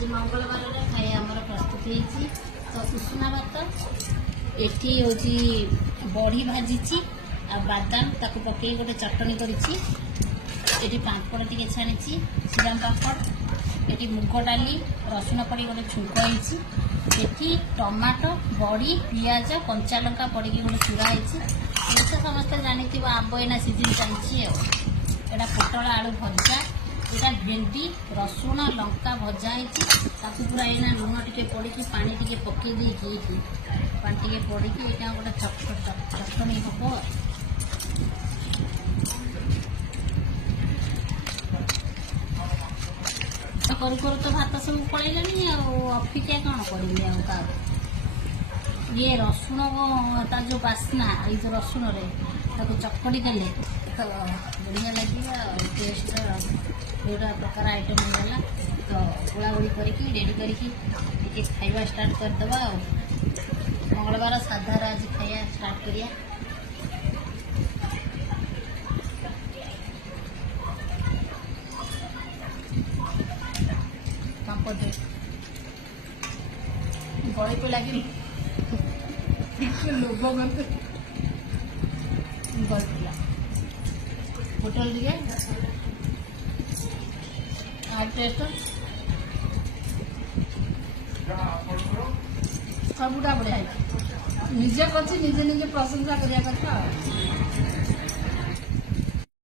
आज मंगलवार खाया आमर प्रस्तुत होती तो उषुना भात एटी हूँ बड़ी भाजी आ बादाम ताको पकई गोटे चटनी करी पापड़ टी छाणी श्रीराम पापड़ ये मुग डाली रसुण पड़ी गोटे छुंक होती टमाटो बड़ी पियाज कंचा लंका पड़ी गोटे चूड़ा होती समस्त जानी आंब सीजन चलती एटा पटल आलू भजा यहाँ भेंडी रसुण लंका भजा होती पूरा यहाँ लुण टे पड़ी पानी टे पकई पानी टे पड़ी यहाँ गोटे चटनी हम करू करू तो भात सब पलैलानी अफिकिया कौन कर ये रसुण ता जो बास्ना ये जो रसुण चकड़ी देले बढ़िया लगे टेस्ट जोटा प्रकार आइटम होगा तो गोला गोड़ी करके रेडी करके खाଇବା स्टार्ट करदे मंगलवार साधार आज खाया स्टार्ट करिया गले पे लगे लोभ करते होटल दिए टेस्ट सबुटा बढ़िया निजे कर निजे निजे प्रशंसा करिया कथा।